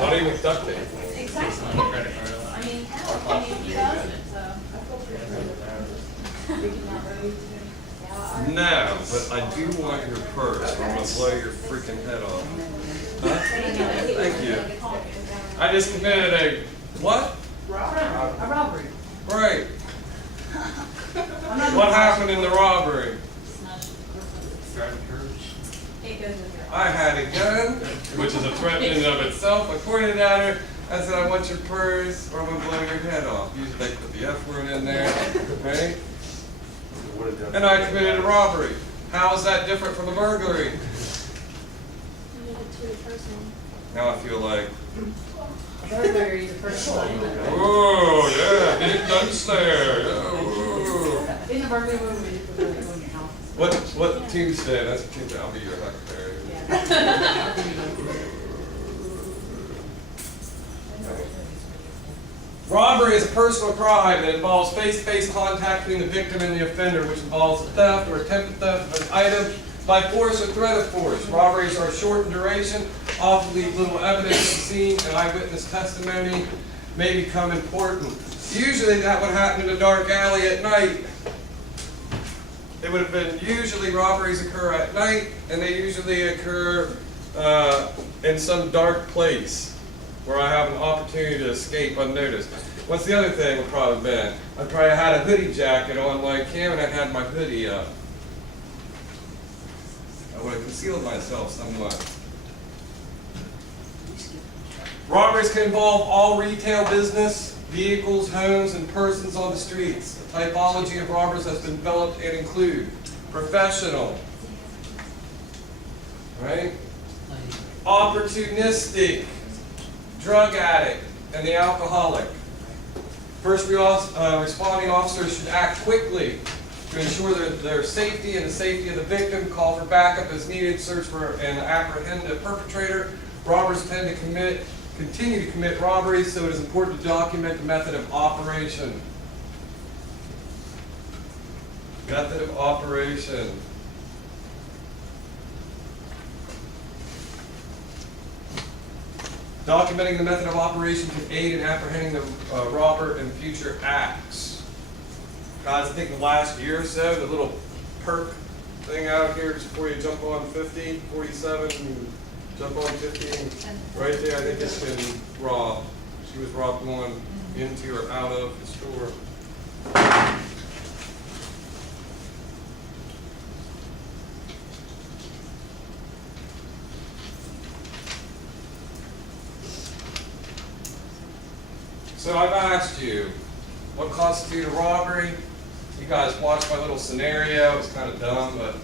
Not even with duct tape. Exactly. I mean, hell, I mean, he doesn't, so. No, but I do want your purse, or I'm gonna blow your freaking head off. Huh? Thank you. I just committed a, what? A robbery. Right. What happened in the robbery? It goes with your. I had a gun, which is a threat in and of itself. I pointed at her. I said, I want your purse, or I'm gonna blow your head off. Usually they put the F word in there, right? And I committed a robbery. How is that different from a burglary? You did it to a person. Now I feel like, Burglary is a personal. oh yeah, big gun snare. Oh. In the burglary movie, you go in your house. What team stand? That's team. I'll be your huckleberry. Robbery is a personal crime that involves face-to-face contact between the victim and the offender, which involves theft or attempted theft of an item by force or threat of force. Robberies are short in duration, often leave little evidence at the scene, and eyewitness testimony may become important. Usually that would happen in a dark alley at night. It would have been, usually robberies occur at night, and they usually occur in some dark place where I have an opportunity to escape unnoticed. What's the other thing would probably have been? I probably had a hoodie jacket on my cam and I had my hoodie up. I would have concealed myself somewhat. Robberies can involve all retail business, vehicles, homes, and persons on the streets. The typology of robbers has been developed and include professional, right? Opportunistic, drug addict, and the alcoholic. First responding officers should act quickly to ensure their safety and the safety of the victim, call for backup as needed, search for and apprehend the perpetrator. Robbers tend to continue to commit robberies, so it is important to document the method of operation. Method of operation. Documenting the method of operation can aid in apprehending the robber in future acts. Guys, I think the last year or so, the little perk thing out here just before you jump on 50, 47, and jump on 50, right there, I think it's been robbed. She was robbed going into or out of the store. So I've asked you, what constitutes a robbery? You guys watched my little scenario. It was kind of dumb, but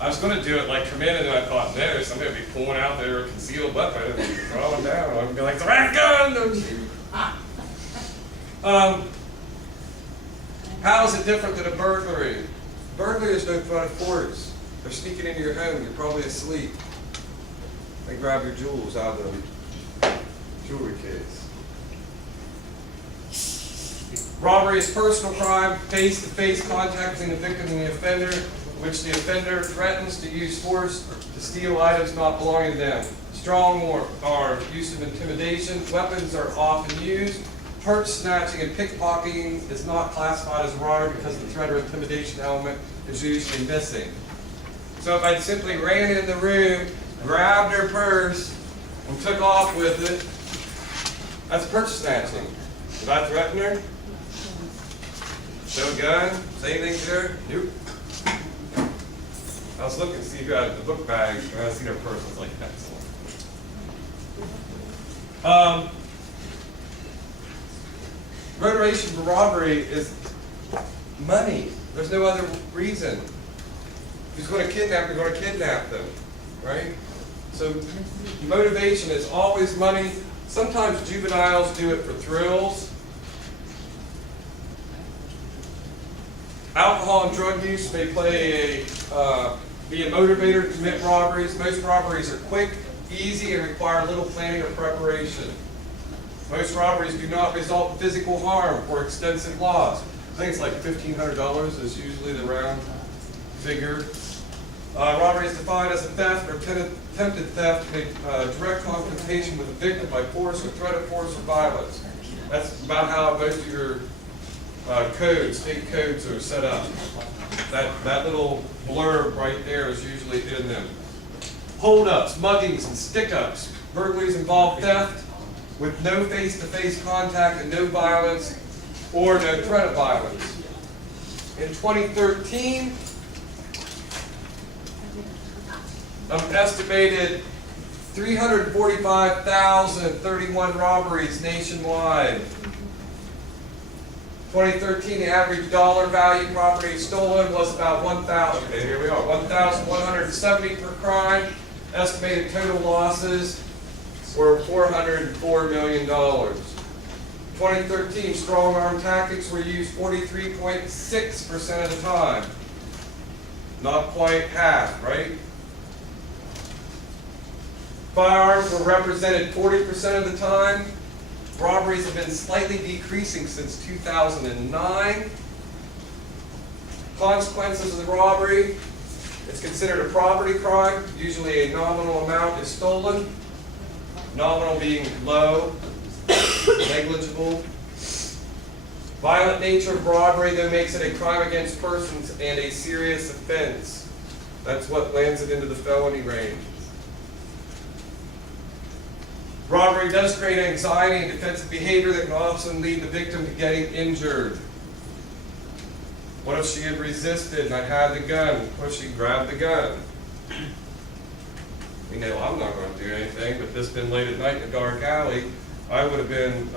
I was going to do it like come in, and then I thought, no, somebody would be pulling out their concealed weapon and throwing down. I'm going to be like, the rat gun! How is it different than a burglary? Burglary is no threat of force. They're sneaking into your home. You're probably asleep. They grab your jewels out of the jewelry case. Robbery is personal crime, face-to-face contact between the victim and the offender, in which the offender threatens to use force to steal items not belonging to them. Strong arm, use of intimidation. Weapons are often used. Purse snatching and pickpocketing is not classified as a robbery because the threat or intimidation element is usually missing. So if I simply ran in the room, grabbed her purse, and took off with it, that's purse snatching. Did I threaten her? Show a gun? Say anything to her? Nope. I was looking to see who had the book bag, and I seen her purse. I was like, excellent. Motivation for robbery is money. There's no other reason. If he's going to kidnap, you're going to kidnap them, right? So motivation is always money. Sometimes juveniles do it for thrills. Alcohol and drug use may be a motivator to commit robberies. Most robberies are quick, easy, and require little planning or preparation. Most robberies do not result in physical harm or extensive loss. I think it's like $1,500 is usually the round figure. Robbery is defined as a theft or attempted theft in direct confrontation with a victim by force or threat of force or violence. That's about how most of your state codes are set up. That little blurb right there is usually in them. Hold-ups, muggings, and stick-ups. Burglaries involve theft with no face-to-face contact and no violence or no threat of violence. In 2013, an estimated 345,031 robberies nationwide. 2013, the average dollar value property stolen was about 1,000. Okay, here we are, 1,170 per crime. Estimated total losses were $404 million. 2013, strong arm tactics were used 43.6% of the time. Not quite half, right? Firearms were represented 40% of the time. Robberies have been slightly decreasing since 2009. Consequences of the robbery: it's considered a property crime. Usually a nominal amount is stolen. Nominal being low, negligible. Violent nature of robbery, though, makes it a crime against persons and a serious offense. That's what lands it into the felony range. Robbery does create anxiety and defensive behavior that can often lead the victim to getting injured. What if she had resisted and I had the gun? What if she grabbed the gun? You know, I'm not going to do anything, but this been late at night in a dark alley, I would have been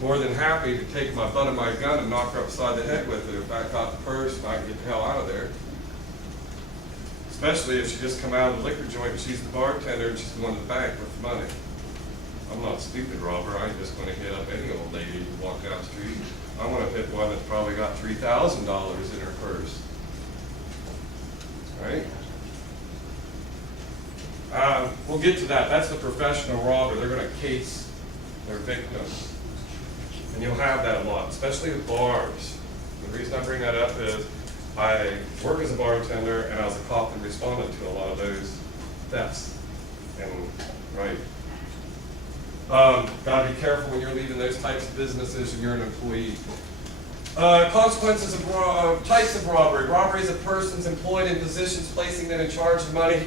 more than happy to take my butt of my gun and knock her upside the head with it if I got the purse and I could get the hell out of there. Especially if she just come out of the liquor joint and she's the bartender and she's the one in the bank with the money. I'm not a stupid robber. I ain't just going to hit up any old lady who walk down the street. I want to hit one that's probably got $3,000 in her purse. Right? We'll get to that. That's the professional robber. They're going to case their victim. And you'll have that a lot, especially with bars. The reason I bring that up is I work as a bartender and I was a cop and responded to a lot of those thefts. And, right. Gotta be careful when you're leaving those types of businesses and you're an employee. Consequences of types of robbery. Robberies of persons employed in positions placing them in charge of money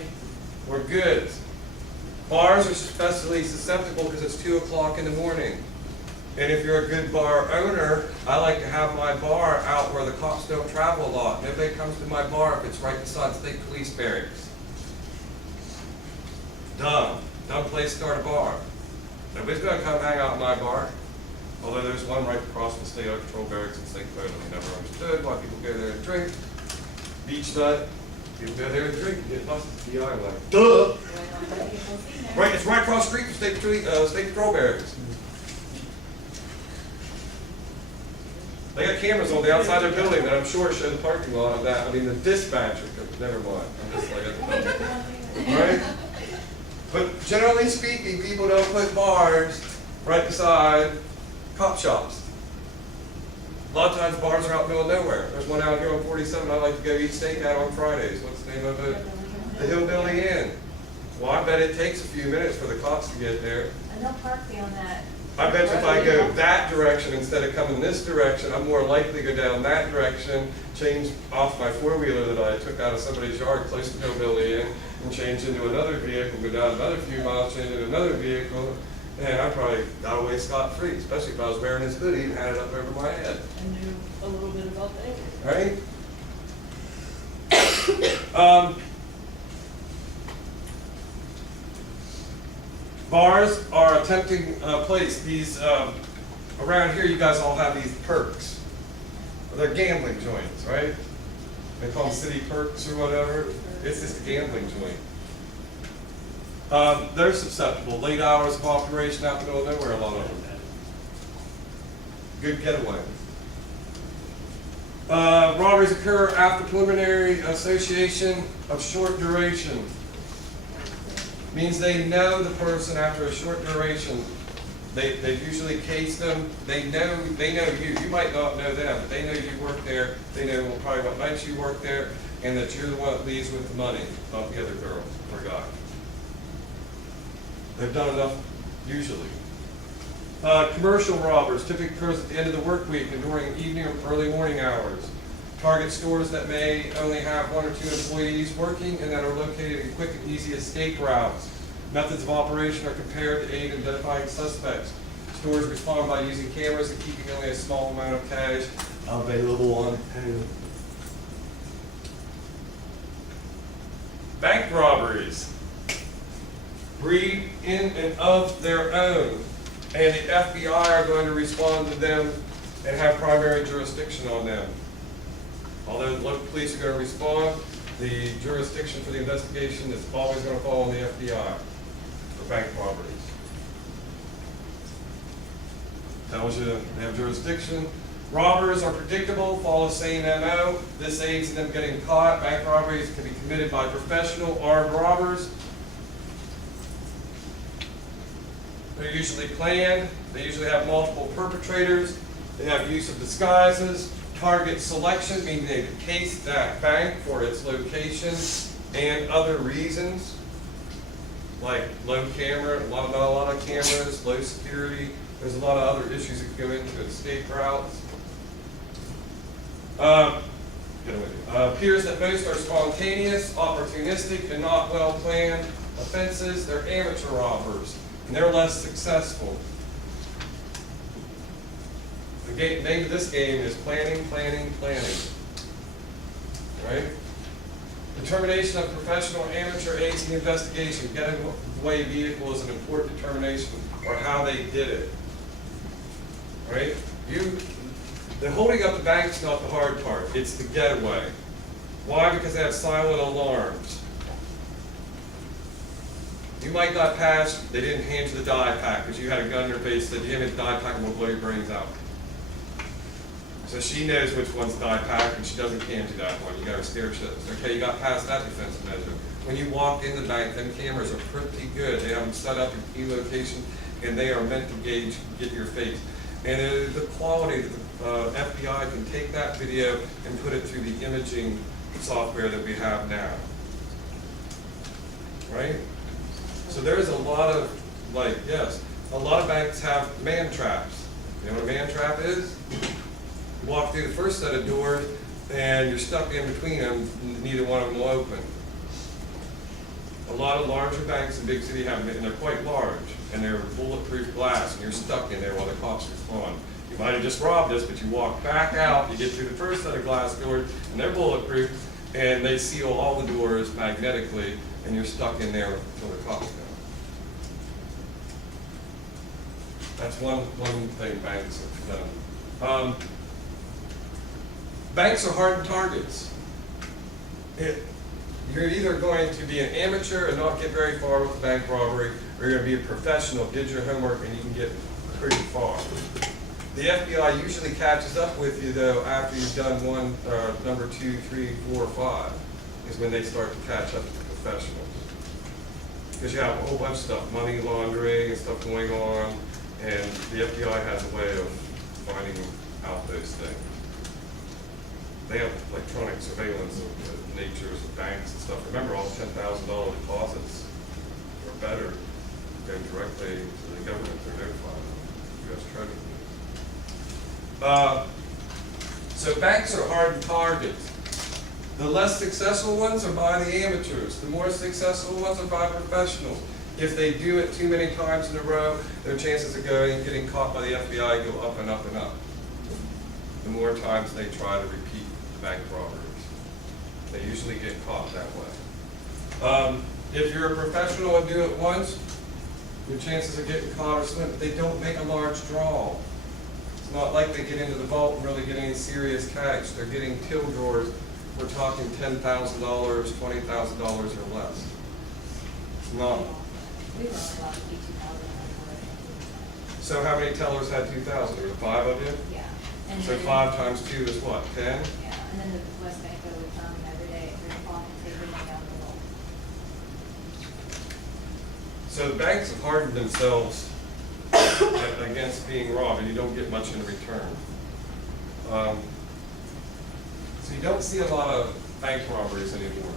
or goods. Bars are especially susceptible because it's 2 o'clock in the morning. And if you're a good bar owner, I like to have my bar out where the cops don't travel a lot. Nobody comes to my bar if it's right beside state police barracks. Dumb place to start a bar. Nobody's going to come hang out in my bar. Although there's one right across from the State Out Patrol Barracks in St. Cloud. I never understood why people go there and drink. Beach nut. People go there and drink and get busted at the DI. Like, duh! Right, it's right across the street from State Patrol Barracks. They got cameras on the outside of their building that I'm sure show the parking lot of that. I mean, the dispatcher. Never mind. I'm just like, right? But generally speaking, people don't put bars right beside cop shops. A lot of times bars are out in the middle of nowhere. There's one out here on 47 I like to go eat steak at on Fridays. What's the name of it? The Hillbilly Inn. Well, I bet it takes a few minutes for the cops to get there. And they'll park me on that. I bet you if I go that direction instead of coming this direction, I'm more likely to go down that direction, change off my four-wheeler that I took out of somebody's yard close to Hillbilly Inn, and change into another vehicle, go down another few miles, change into another vehicle, and I probably got away scot-free, especially if I was wearing this hoodie and had it up over my head. And knew a little bit about that. Right? Bars are a tempting place. These, around here you guys all have these perks. They're gambling joints, right? They call them city perks or whatever. It's just a gambling joint. They're susceptible. Late hours of operation out in the middle of nowhere, a lot of them. Good getaway. Robberies occur after preliminary association of short duration. Means they know the person after a short duration. They usually case them, they know you, you might not know them, but they know you work there, they know probably what nights you work there, and that you're the one that leaves with the money, not the other girl or guy. They've done enough, usually. Commercial robbers typically occurs at the end of the work week and during evening or early morning hours. Target stores that may only have 1 or 2 employees working and that are located in quick and easy escape routes. Methods of operation are compared to aid in identifying suspects. Stores respond by using cameras and keeping only a small amount of cash available on hand. Bank robberies breed in and of their own, and the FBI are going to respond to them and have primary jurisdiction on them. Although the local police are going to respond, the jurisdiction for the investigation is always going to fall on the FBI for bank robberies. Tells you they have jurisdiction. Robbers are predictable, follow the same MO. This aids in them getting caught. Bank robberies can be committed by professional armed robbers. They're usually planned. They usually have multiple perpetrators. They have use of disguises. Target selection, meaning they case that bank for its location and other reasons, like low camera, not a lot of cameras, low security. There's a lot of other issues that go into escape routes. Appears that most are spontaneous, opportunistic, and not well-planned offenses. They're amateur robbers, and they're less successful. The name of this game is planning, planning, planning. Right? Determination of professional and amateur aids in the investigation. Getting away vehicle is an important determination, or how they did it. Right? The holding up the bank's not the hard part. It's the getaway. Why? Because they have silent alarms. You might got past, they didn't hand you the dye pack because you had a gun in your face, said, "You have a dye pack and we'll blow your brains out." So she knows which one's dye pack and she doesn't hand you that one. You got her scared shitless. Okay, you got past that defensive measure. When you walk in the bank, them cameras are pretty good. They have them set up in key location and they are meant to get your face. And the quality that the FBI can take that video and put it through the imaging software that we have now. Right? So there's a lot of, a lot of banks have man traps. You know what a man trap is? You walk through the first set of doors and you're stuck in between them, neither one of them will open. A lot of larger banks in big city have them, and they're quite large, and they're bulletproof glass, and you're stuck in there while the cops respond. You might have just robbed us, but you walk back out, you get through the first set of glass doors, and they're bulletproof, and they seal all the doors magnetically, and you're stuck in there until the cops come. That's one thing banks have done. Banks are hardened targets. You're either going to be an amateur and not get very far with the bank robbery, or you're going to be a professional, did your homework, and you can get pretty far. The FBI usually catches up with you, though, after you've done one, number 2, 3, 4, 5, is when they start to catch up to the professionals. Because you have a whole bunch of stuff, money laundering and stuff going on, and the FBI has a way of finding out those things. They have electronic surveillance of the natures of banks and stuff. Remember, all $10,000 deposits or better go directly to the government. They're notified of U.S. Treasury. So banks are hardened targets. The less successful ones are by the amateurs. The more successful ones are by professionals. If they do it too many times in a row, their chances of getting caught by the FBI go up and up and up. The more times they try to repeat bank robberies. They usually get caught that way. If you're a professional and do it once, your chances of getting caught are slim, but they don't make a large draw. It's not like they get into the vault and really get any serious cash. They're getting till drawers. We're talking $10,000, $20,000 or less. It's not. We were only allowed to do 2,000. So how many tellers had 2,000? There were 5 of you? Yeah. And So then- 5 times 2 is what, 10? Yeah, and then the West Bank would come every day at 3 o'clock and take everything out of the vault. So the banks have hardened themselves at against being robbed, and you don't get much in return. So you don't see a lot of bank robberies anymore.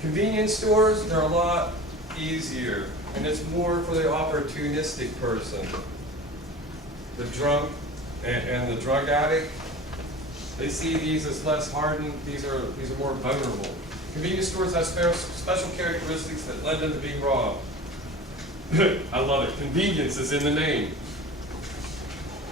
Convenience stores, they're a lot easier, and it's more for the opportunistic person. The drunk and the drug addict, they see these as less hardened, these are more vulnerable. Convenience stores have special characteristics that lend them to being robbed. I love it. Convenience is in the name.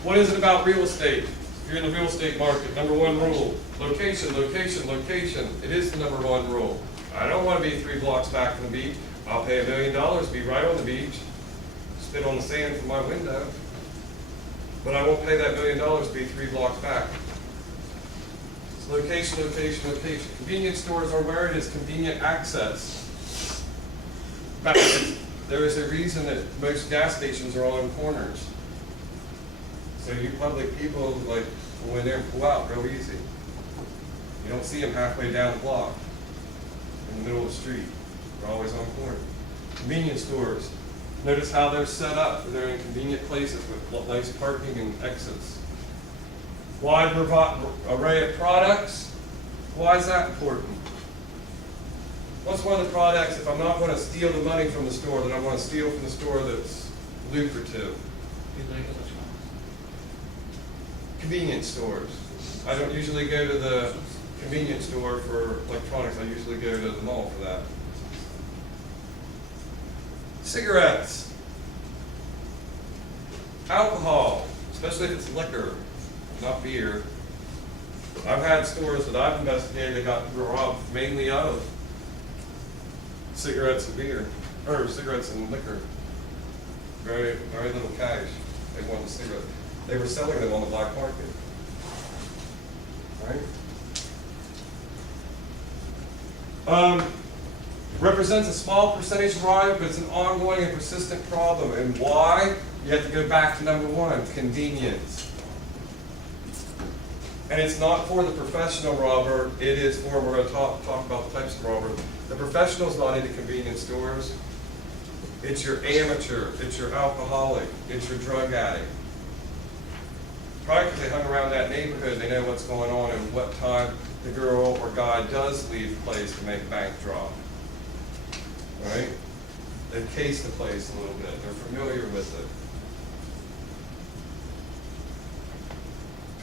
What is it about real estate? If you're in the real estate market, number one rule, location, location, location. It is the number one rule. I don't want to be 3 blocks back from the beach. I'll pay $1 million to be right on the beach, spit on the sand from my window. But I won't pay that $1 million to be 3 blocks back. It's location, location, location. Convenience stores are where it is convenient access. In fact, there is a reason that most gas stations are on corners. So you public people like will go in there and pull out real easy. You don't see them halfway down the block, in the middle of the street. They're always on corners. Convenience stores. Notice how they're set up. They're in convenient places with nice parking and exits. Wide array of products. Why is that important? What's one of the products, if I'm not going to steal the money from the store, then I want to steal from the store that's lucrative? Convenience stores. I don't usually go to the convenience store for electronics. I usually go to the mall for that. Cigarettes. Alcohol, especially if it's liquor, not beer. I've had stores that I've investigated that got robbed mainly out of cigarettes and beer, or cigarettes and liquor. Very, very little cash. They wanted the cigarette. They were selling them on the black market. Right? Represents a small percentage of crime, but it's an ongoing and persistent problem. And why? You have to go back to number one, convenience. And it's not for the professional robber, it is for, we're going to talk about the types of robber. The professional's not into convenience stores. It's your amateur, it's your alcoholic, it's your drug addict. Probably because they hung around that neighborhood, they know what's going on and what time the girl or guy does leave the place to make a bank drop. Right? They've cased the place a little bit, they're familiar with it.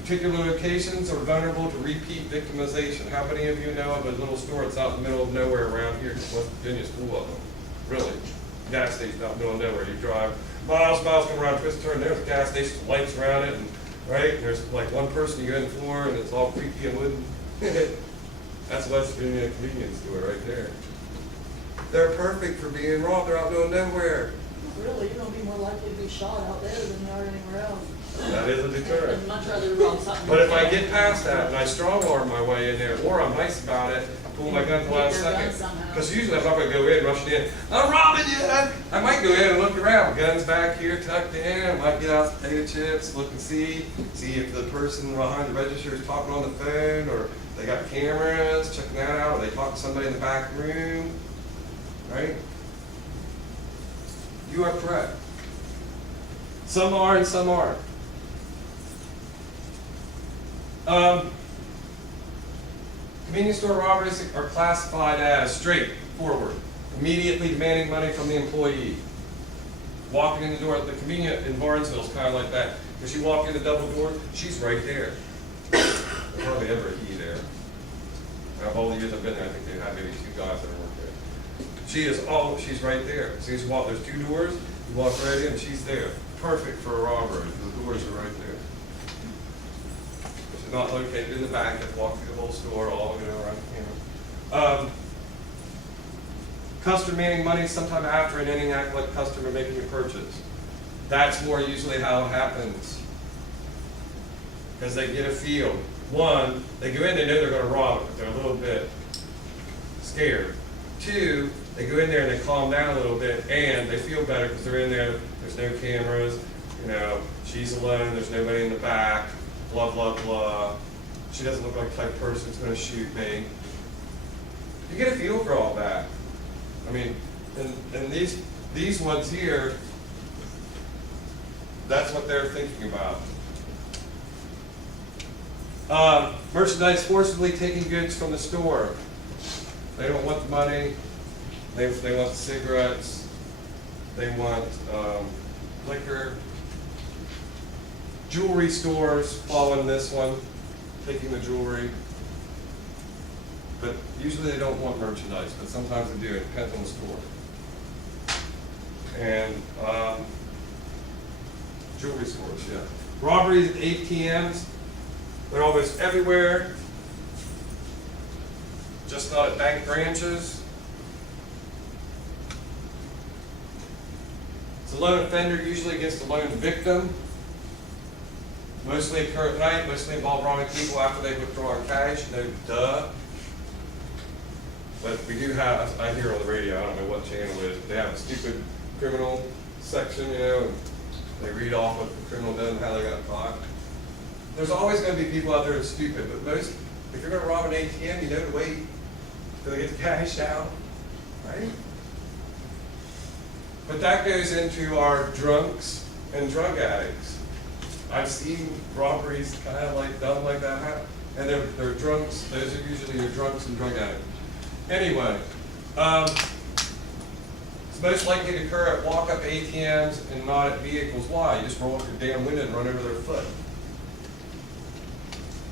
Particular locations are vulnerable to repeat victimization. How many of you know of a little store that's out in the middle of nowhere around here? Because West Virginia's full of them. Really. Gas station out in the middle of nowhere. You drive miles, come around, twist, turn, there's a gas station with lights around it, and right? There's like one person, you go in the floor, and it's all creaky and wooden. That's West Virginia convenience store right there. They're perfect for being robbed. They're out in the middle of nowhere. Really, you're gonna be more likely to be shot out there than you are anywhere else. That is a deterrent. I'd much rather rob something. But if I get past that and I strong arm my way in there, or I'm nice about it, pull my gun at the last second. Because usually I'm not going to go in, rushing in, I'm robbing you! I might go in and look around. Gun's back here, tucked in. I might get out some potato chips, look and see if the person behind the register is talking on the phone, or they got cameras, checking that out, or they talk to somebody in the back room. Right? You are correct. Some are and some aren't. Convenience store robberies are classified as straightforward, immediately demanding money from the employee. Walking in the door at the convenient in Barnesville is kind of like that. Because you walk in the double door, she's right there. There's hardly ever a he there. Out of all the years I've been there, I think they've had maybe 2 guys that work there. She's right there. So you walk, there's 2 doors, you walk right in, and she's there. Perfect for a robbery. The doors are right there. She's not located in the back, you have to walk through the whole store, all the way around the camera. Customer demanding money sometime after an ending act like customer making a purchase. That's more usually how it happens. Because they get a feel. One, they go in, they know they're going to rob it, but they're a little bit scared. 2, they go in there and they calm down a little bit, and they feel better because they're in there, there's no cameras, you know, she's alone, there's nobody in the back, blah, blah, blah. She doesn't look like the type of person who's going to shoot me. You get a feel for all that. I mean, and these ones here, That's what they're thinking about. Merchandise forcibly taking goods from the store. They don't want the money. They want the cigarettes. They want liquor. Jewelry stores following this one, taking the jewelry. But usually they don't want merchandise, but sometimes they do. It depends on the store. And jewelry stores, yeah. Robberies at ATMs. They're almost everywhere. Just not at bank branches. It's a lone offender, usually against a lone victim. Mostly occur at night, mostly involve robbing people after they withdraw cash. No duh. But we do have, I hear on the radio, I don't know what channel it is, but they have a stupid criminal section, you know, and they read off what the criminal did and how they got caught. There's always going to be people out there that's stupid, but most, if you're going to rob an ATM, you know to wait till they get the cash out, right? But that goes into our drunks and drug addicts. I've seen robberies kind of like done like that happen, and they're drunks. Those are usually your drunks and drug addicts. Anyway, it's most likely to occur at walk-up ATMs and not at vehicles. Why? You just roll up your damn window and run over their foot.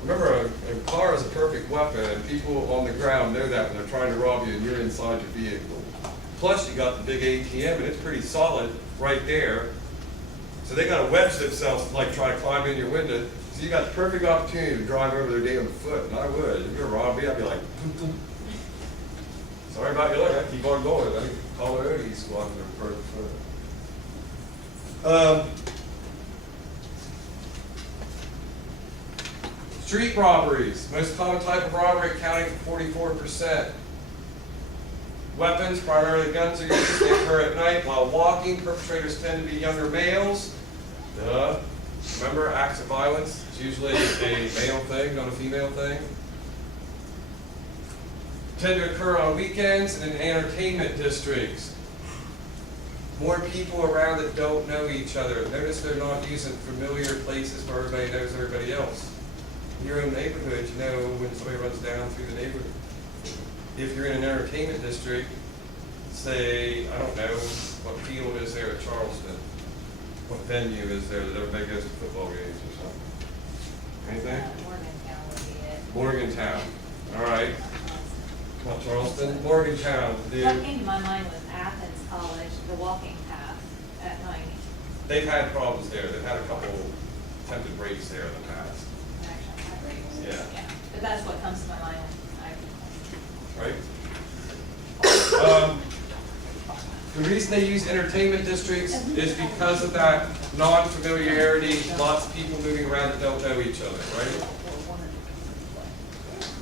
Remember, a car is a perfect weapon, and people on the ground know that when they're trying to rob you and you're inside your vehicle. Plus, you got the big ATM, and it's pretty solid right there. So they got to wedge themselves to like try to climb in your window. So you got the perfect opportunity to drive over their damn foot, and I would. If you're robbing me, I'd be like, boom, boom. Sorry about your luck, I keep on going. I think call the Odie squad for the foot. Street robberies, most common type of robbery, accounting for 44%. Weapons, primarily guns, are used. They occur at night while walking. Perpetrators tend to be younger males. Duh. Remember, acts of violence, it's usually a male thing, not a female thing. Tend to occur on weekends and in entertainment districts. More people around that don't know each other. Notice they're not using familiar places where everybody knows everybody else. In your own neighborhood, you know when somebody runs down through the neighborhood. If you're in an entertainment district, say, I don't know, what field is there at Charleston? What venue is there that everybody goes to football games or something? Anything? Morgantown would be it. Morgantown, all right. Not Charleston, Morgantown, What dude. came to my mind was Athens College, the walking path at night. They've had problems there. They've had a couple attempted rapes there in the past, Actually, I agree. Yeah. But that's what comes to my mind. right? The reason they use entertainment districts is because of that non-familiarity, lots of people moving around that don't know each other, right?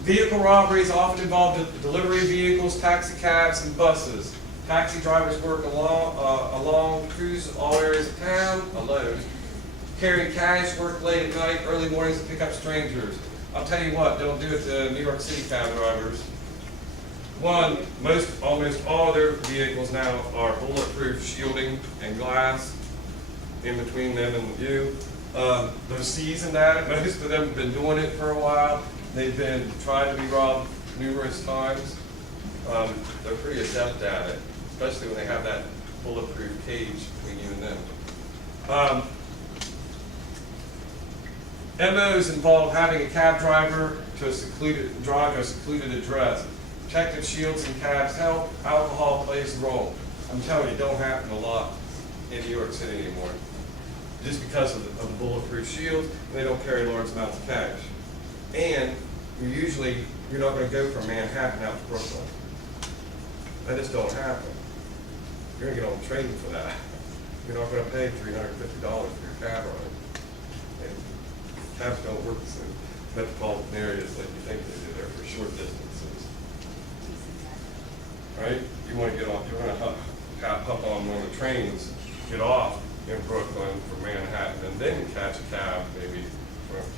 Vehicle robberies often involve the delivery of vehicles, taxi cabs, and buses. Taxi drivers work along cruise all areas of town, alone. Carrying cash, work late at night, early mornings to pick up strangers. I'll tell you what, don't do it to New York City cab drivers. One, almost all of their vehicles now are bulletproof shielding and glass in between them and you. They're seasoned at it. Most of them have been doing it for a while. They've been trying to be robbed numerous times. They're pretty adept at it, especially when they have that bulletproof cage between you and them. MOs involve having a cab driver to a secluded address. Protective shields and cabs help. Alcohol plays a role. I'm telling you, it don't happen a lot in New York City anymore. Just because of the bulletproof shield, and they don't carry large amounts of cash. And you're not going to go from Manhattan out to Brooklyn. That just don't happen. You're going to get on training for that. You're not going to pay $350 for your cab ride. And cabs don't work in metropolitan areas like you think they do. They're for short distances. Right? You want to get off, you want to hop on one of the trains, get off in Brooklyn from Manhattan, and then catch a cab maybe to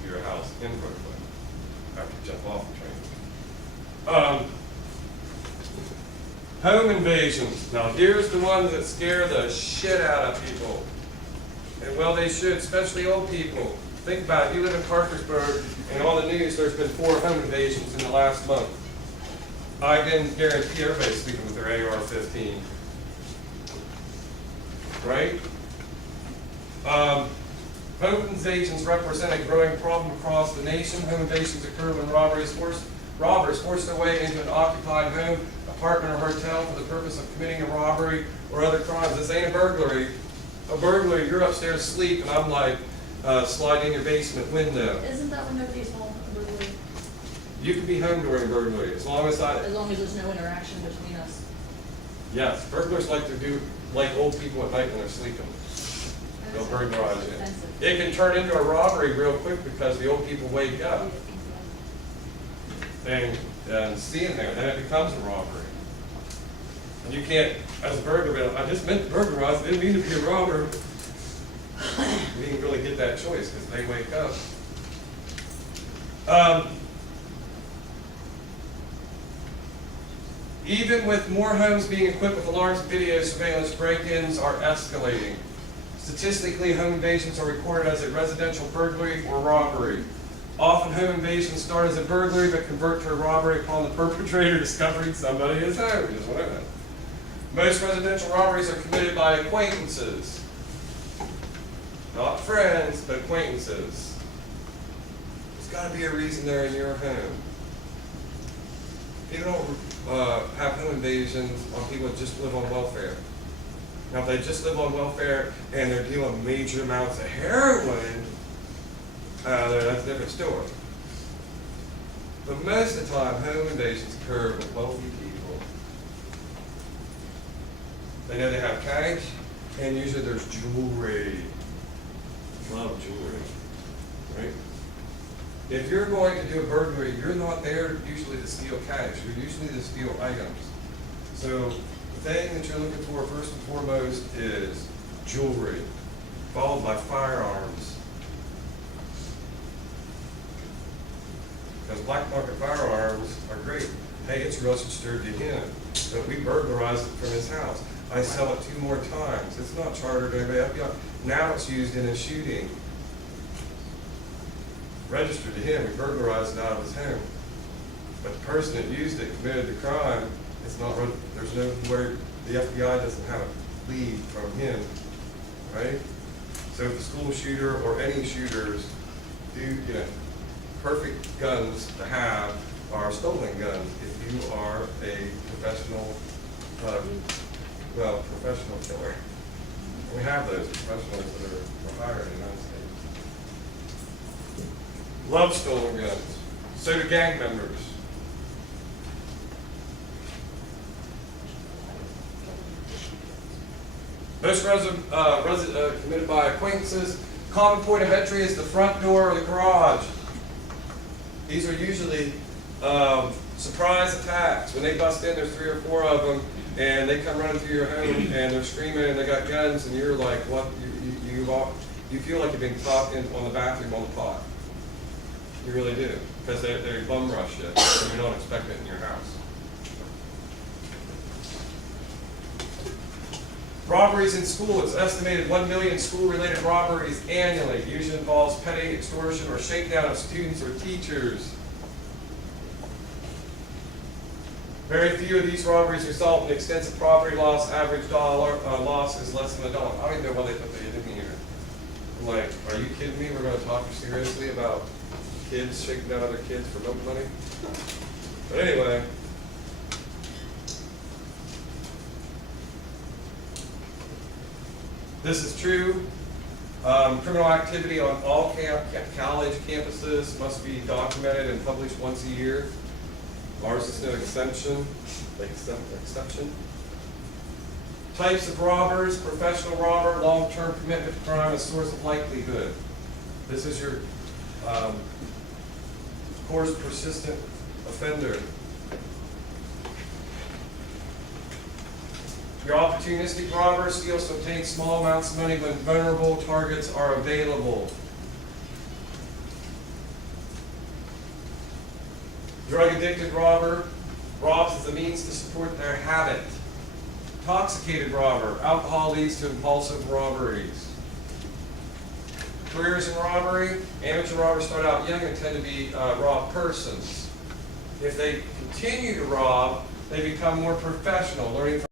your house in Brooklyn after you jump off the train. Home invasions. Now here's the ones that scare the shit out of people. And well, they should, especially old people. Think about it, you live in Parkersburg, and on the news, there's been 4 home invasions in the last month. I can guarantee everybody's sleeping with their AR-15. Right? Home invasions represent a growing problem across the nation. Home invasions occur when robbers force their way into an occupied home, apartment, or hotel for the purpose of committing a robbery or other crimes. This ain't a burglary. A burglary, you're upstairs asleep, and I'm like sliding in your basement window. Isn't that when nobody's home, really? You can be home during a burglary as long as As long as there's no interaction between us. Yes, burglars like to do like old people at night when they're sleeping. They'll burglarize you. It can turn into a robbery real quick because the old people wake up and see in there, then it becomes a robbery. And you can't, as a burglar, I just meant to burglarize, I didn't mean to be a robber. You didn't really get that choice because they wake up. Even with more homes being equipped with alarms and video surveillance, break-ins are escalating. Statistically, home invasions are recorded as a residential burglary or robbery. Often home invasions start as a burglary but convert to a robbery upon the perpetrator discovering somebody is home. Just what I know. Most residential robberies are committed by acquaintances. Not friends, but acquaintances. There's got to be a reason they're in your home. People don't have home invasions on people that just live on welfare. Now, if they just live on welfare and they're dealing major amounts of heroin, that's a different story. But most of the time, home invasions occur with wealthy people. They know they have cash, and usually there's jewelry. Love jewelry, right? If you're going to do a burglary, you're not there usually to steal cash. You're usually to steal items. So the thing that you're looking for first and foremost is jewelry, followed by firearms. Because black market firearms are great. Hey, it's registered to him, but we burglarized it from his house. I sell it 2 more times. It's not chartered to anybody else. Now it's used in a shooting. Registered to him, we burglarized it out of his home. But the person that used it committed the crime. It's not. There's nowhere the FBI doesn't have a lead from him, right? So if the school shooter or any shooters do, perfect guns to have are stolen guns. If you are a professional, professional killer. We have those professionals that are hired in the United States. Love stolen guns. So do gang members. Most committed by acquaintances. Common point of entry is the front door or the garage. These are usually surprise attacks. When they bust in, there's 3 or 4 of them, and they come running through your home, and they're screaming, and they got guns, and you're like, what? You feel like you've been caught on the bathroom on the pot. You really do, because they bum rush you, and you don't expect it in your house. Robberies in school. It's estimated 1 million school-related robberies annually. Usually involves petty extortion or shakedown of students or teachers. Very few of these robberies result in extensive property loss. Average dollar loss is less than $1. I don't even know why they put that in here. I'm like, are you kidding me? We're going to talk seriously about kids shaking down other kids for milk money? But anyway. This is true. Criminal activity on all college campuses must be documented and published once a year. Ours is no exception. Types of robbers: professional robber, long-term commitment to crime, a source of likelihood. This is your, of course, persistent offender. Your opportunistic robber steals to obtain small amounts of money when vulnerable targets are available. Drug-addicted robber robs as a means to support their habit. Intoxicated robber. Alcohol leads to impulsive robberies. Careers in robbery, amateur robbers start out young and tend to be rob persons. If they continue to rob, they become more professional, learning from